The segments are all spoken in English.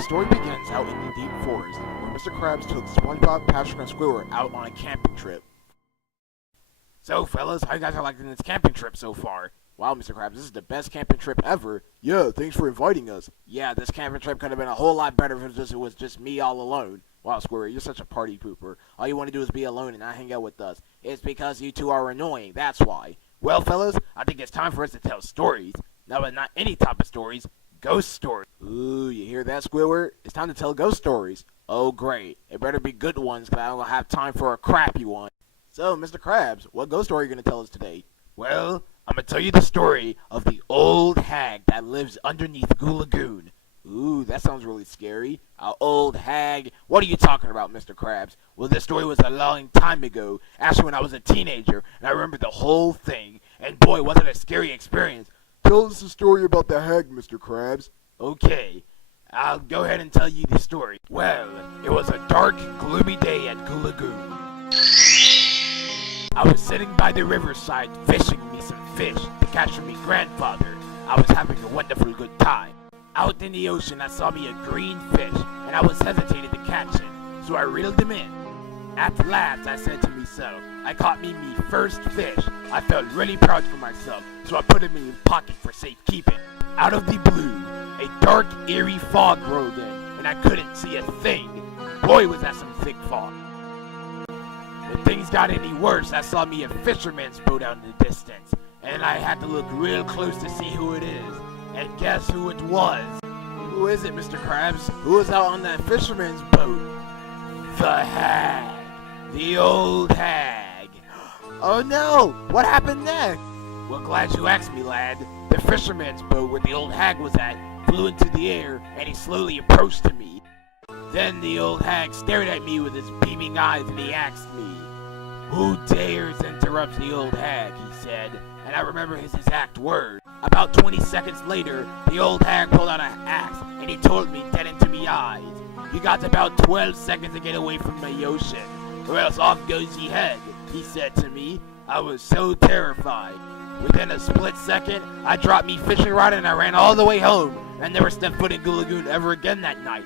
Our story begins out in the deep forest, where Mr. Krabs took SpongeBob, Patrick, and Squidward out on a camping trip. So, fellas, how you guys are liking this camping trip so far? Wow, Mr. Krabs, this is the best camping trip ever. Yeah, thanks for inviting us. Yeah, this camping trip could have been a whole lot better if it was just me all alone. Wow, Squidward, you're such a party pooper. All you want to do is be alone and not hang out with us. It's because you two are annoying, that's why. Well, fellas, I think it's time for us to tell stories. No, but not any type of stories. Ghost stories. Ooh, you hear that, Squidward? It's time to tell ghost stories. Oh, great. It better be good ones, because I don't have time for a crappy one. So, Mr. Krabs, what ghost story are you going to tell us today? Well, I'm going to tell you the story of the old hag that lives underneath Goo Lagoon. Ooh, that sounds really scary. An old hag? What are you talking about, Mr. Krabs? Well, this story was a long time ago, actually when I was a teenager, and I remember the whole thing. And boy, was it a scary experience. Tell us a story about the hag, Mr. Krabs. Okay, I'll go ahead and tell you the story. Well, it was a dark, gloomy day at Goo Lagoon. I was sitting by the riverside fishing me some fish to catch for me grandfather. I was having a wonderful good time. Out in the ocean, I saw me a green fish, and I was hesitating to catch it, so I reeled him in. At last, I said to myself, I caught me first fish. I felt really proud for myself, so I put him in my pocket for safekeeping. Out of the blue, a dark, eerie fog rolled in, and I couldn't see a thing. Boy, was that some thick fog. When things got any worse, I saw me a fisherman's boat out in the distance, and I had to look real close to see who it is. And guess who it was? Who is it, Mr. Krabs? Who was out on that fisherman's boat? The hag. The old hag. Oh no! What happened next? Well, glad you asked me, lad. The fisherman's boat where the old hag was at flew into the air, and he slowly approached to me. Then the old hag stared at me with his beaming eyes, and he asked me, "Who dares interrupt the old hag?" he said, and I remember his exact words. About 20 seconds later, the old hag pulled out an axe, and he told me dead into me eyes, "You got about 12 seconds to get away from my ocean, or else off goes ye head," he said to me. I was so terrified. Within a split second, I dropped me fishing rod and I ran all the way home, and never stepped foot in Goo Lagoon ever again that night.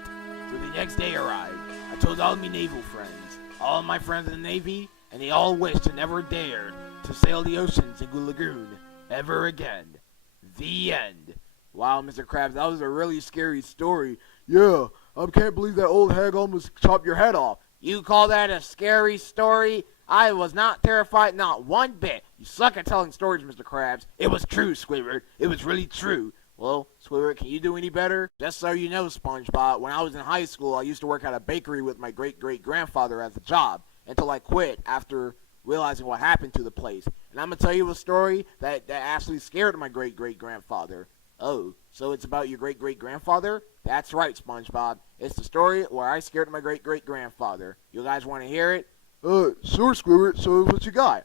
So the next day arrived. I told all my naval friends, all my friends in the Navy, and they all wished and never dared to sail the oceans in Goo Lagoon ever again. The end. Wow, Mr. Krabs, that was a really scary story. Yeah, I can't believe that old hag almost chopped your head off. You call that a scary story? I was not terrified, not one bit. You suck at telling stories, Mr. Krabs. It was true, Squidward. It was really true. Well, Squidward, can you do any better? Just so you know, SpongeBob, when I was in high school, I used to work at a bakery with my great-great-grandfather as a job, until I quit after realizing what happened to the place. And I'm going to tell you a story that actually scared my great-great-grandfather. Oh, so it's about your great-great-grandfather? That's right, SpongeBob. It's the story where I scared my great-great-grandfather. You guys want to hear it? Sure, Squidward. So what you got?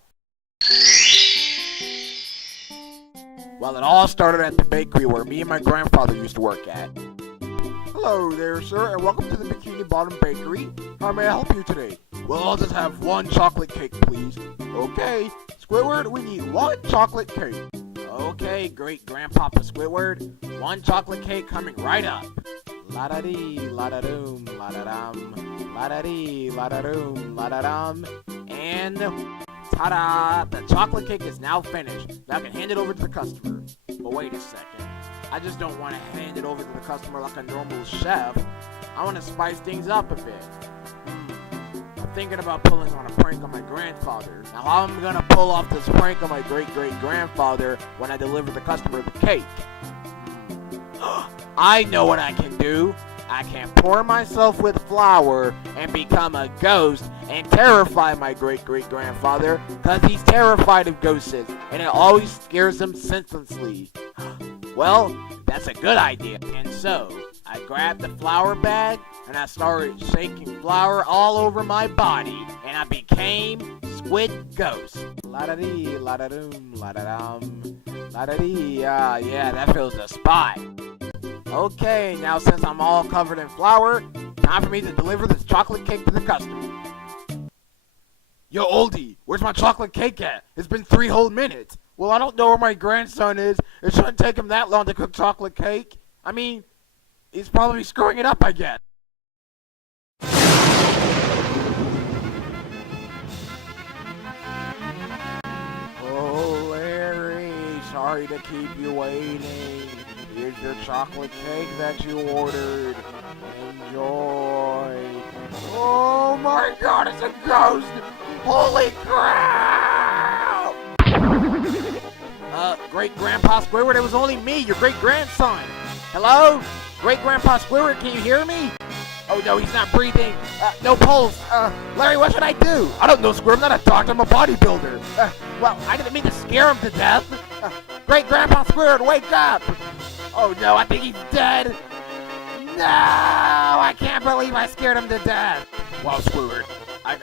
Well, it all started at the bakery where me and my grandfather used to work at. Hello there, sir, and welcome to the Bikini Bottom Bakery. How may I help you today? Well, I'll just have one chocolate cake, please. Okay. Squidward, we need one chocolate cake. Okay, great Grandpapa Squidward. One chocolate cake coming right up. La-da-dee, la-da-doom, la-da-dum. La-da-dee, la-da-doom, la-da-dum. And ta-da! The chocolate cake is now finished. Now I can hand it over to the customer. But wait a second. I just don't want to hand it over to the customer like a normal chef. I want to spice things up a bit. I'm thinking about pulling on a prank on my grandfather. Now how am I going to pull off this prank on my great-great-grandfather when I deliver the customer the cake? I know what I can do. I can pour myself with flour and become a ghost and terrify my great-great-grandfather because he's terrified of ghosts and it always scares him senselessly. Well, that's a good idea. And so, I grabbed the flour bag and I started shaking flour all over my body and I became Squid Ghost. La-da-dee, la-da-doom, la-da-dum. La-da-dee, yeah, that fills the spot. Okay, now since I'm all covered in flour, time for me to deliver this chocolate cake to the customer. Yo, oldie, where's my chocolate cake at? It's been 3 whole minutes. Well, I don't know where my grandson is. It shouldn't take him that long to cook chocolate cake. I mean, He's probably screwing it up, I guess. Oh, Larry, sorry to keep you waiting. Here's your chocolate cake that you ordered. Enjoy. Oh my god, it's a ghost! Holy crap! Great-Grandpa Squidward, it was only me, your great-grandson. Hello? Great-Grandpa Squidward, can you hear me? Oh no, he's not breathing. No pulse. Larry, what should I do? I don't know, Squidward, I'm not a doctor, I'm a bodybuilder. Well, I didn't mean to scare him to death. Great-Grandpa Squidward, wake up! Oh no, I think he's dead. No, I can't believe I scared him to death. Wow, Squidward,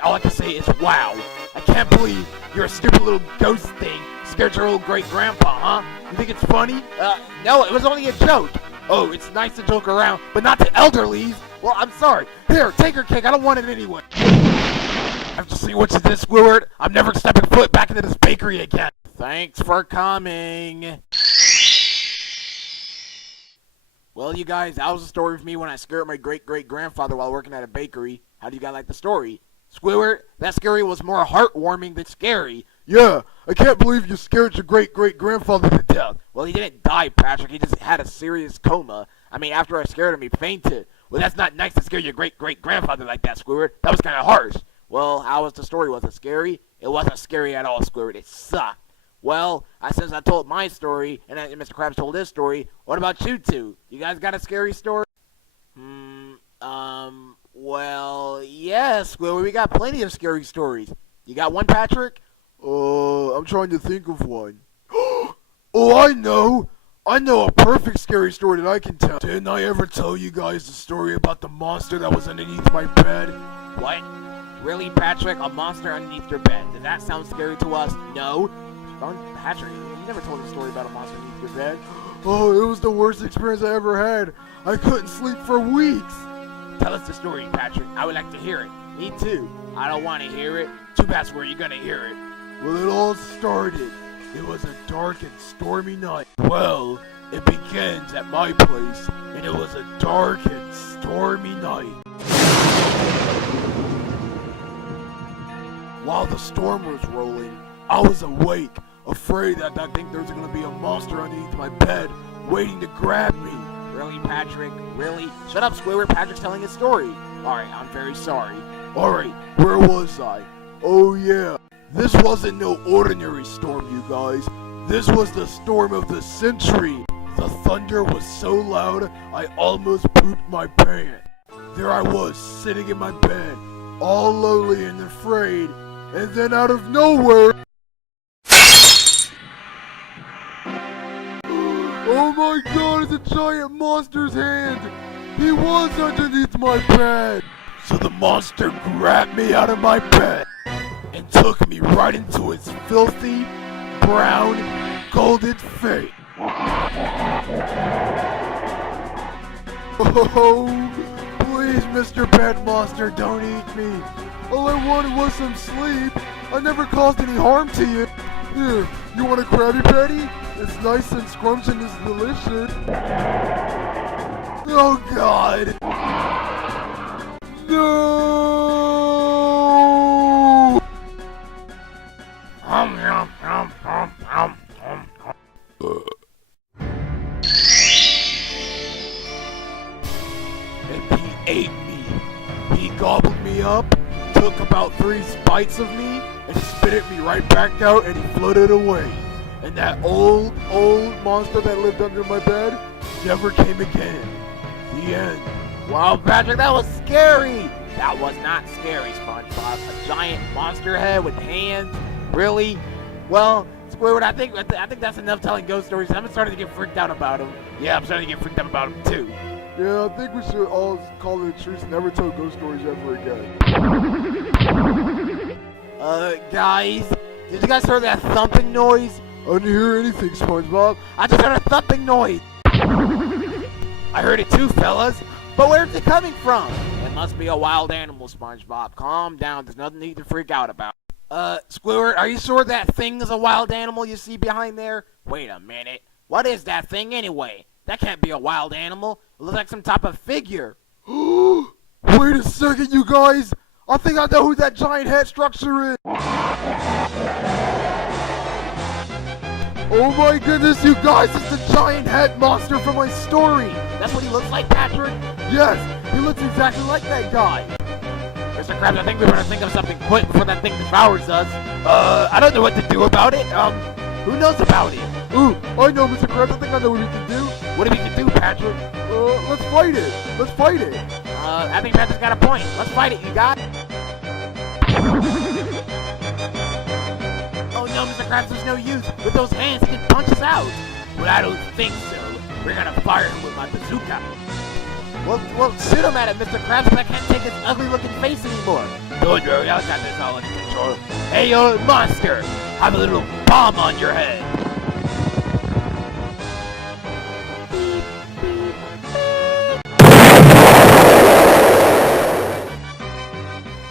all I can say is wow. I can't believe you're a stupid little ghost thing scared your old great-grandpa, huh? You think it's funny? No, it was only a joke. Oh, it's nice to joke around, but not to elderlies. Well, I'm sorry. Here, take your cake. I don't want it anyway. After seeing what you did, Squidward, I'm never stepping foot back into this bakery again. Thanks for coming. Well, you guys, that was the story of me when I scared my great-great-grandfather while working at a bakery. How do you guys like the story? Squidward, that story was more heartwarming than scary. Yeah, I can't believe you scared your great-great-grandfather to death. Well, he didn't die, Patrick. He just had a serious coma. I mean, after I scared him, he fainted. Well, that's not nice to scare your great-great-grandfather like that, Squidward. That was kind of harsh. Well, how was the story? Was it scary? It wasn't scary at all, Squidward. It sucked. Well, since I told my story, and Mr. Krabs told his story, what about you two? You guys got a scary story? Well, yes, Squidward, we got plenty of scary stories. You got one, Patrick? I'm trying to think of one. Oh, I know! I know a perfect scary story that I can tell. Didn't I ever tell you guys the story about the monster that was underneath my bed? What? Really, Patrick? A monster underneath your bed? Does that sound scary to us? No? Patrick, you never told a story about a monster underneath your bed. Oh, it was the worst experience I ever had. I couldn't sleep for weeks. Tell us the story, Patrick. I would like to hear it. Me too. I don't want to hear it. Too bad where you're gonna hear it. Well, it all started. It was a dark and stormy night. Well, it begins at my place, and it was a dark and stormy night. While the storm was rolling, I was awake, afraid that I think there was going to be a monster underneath my bed, waiting to grab me. Really, Patrick? Really? Shut up, Squidward. Patrick's telling his story. Alright, I'm very sorry. Alright, where was I? Oh yeah, this wasn't no ordinary storm, you guys. This was the storm of the century. The thunder was so loud, I almost pooped my pants. There I was, sitting in my bed, all lonely and afraid, and then out of nowhere... Oh my god, it's a giant monster's hand! He was underneath my bed! So the monster grabbed me out of my bed and took me right into its filthy, brown, golden face. Oh, please, Mr. Bed Monster, don't eat me. All I wanted was some sleep. I never caused any harm to you. Here, you want a Krabby Patty? It's nice and scrumptious and it's delicious. Oh, God. No! And he ate me. He gobbled me up, took about 3 bites of me, and spit it me right back out, and he floated away. And that old monster that lived under my bed never came again. The end. Wow, Patrick, that was scary! That was not scary, SpongeBob. A giant monster head with hands? Really? Well, Squidward, I think that's enough telling ghost stories. I'm starting to get freaked out about them. Yeah, I'm starting to get freaked out about them too. Yeah, I think we should all call it a truce and never tell ghost stories ever again. Guys, did you guys hear that thumping noise? I didn't hear anything, SpongeBob. I just heard a thumping noise. I heard it too, fellas. But where's it coming from? It must be a wild animal, SpongeBob. Calm down. There's nothing you need to freak out about. Squidward, are you sure that thing is a wild animal you see behind there? Wait a minute. What is that thing anyway? That can't be a wild animal. It looks like some type of figure. Wait a second, you guys! I think I know who that giant head structure is! Oh my goodness, you guys! It's the giant head monster from my story! That's what he looks like, Patrick? Yes! He looks exactly like that guy! Mr. Krabs, I think we better think of something quick before that thing devours us. I don't know what to do about it. Who knows about it? Ooh, I know, Mr. Krabs. I think I know what we can do. What do we can do, Patrick? Let's fight it! Let's fight it! I think Patrick's got a point. Let's fight it, you guys. Oh no, Mr. Krabs, there's no use. With those hands, he can punch us out. But I don't think so. We're gonna fire him with my bazooka. Well, shoot him at it, Mr. Krabs, but I can't take his ugly-looking face anymore. Don't worry, I got this all under control. Hey, you monster! Have a little bomb on your head.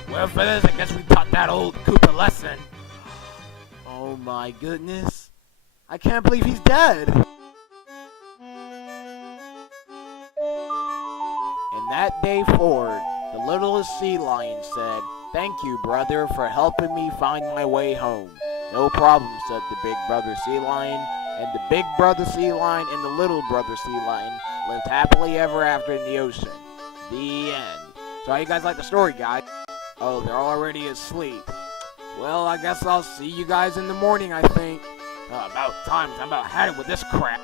Well, for this, I guess we taught that old Koopa lesson. Oh my goodness. I can't believe he's dead. And that day forward, the littlest sea lion said, "Thank you, brother, for helping me find my way home." "No problem," said the big brother sea lion. And the big brother sea lion and the little brother sea lion lived happily ever after in the ocean. The end. So how you guys like the story, guys? Oh, they're already asleep. Well, I guess I'll see you guys in the morning, I think. About time. I'm about had it with this crap.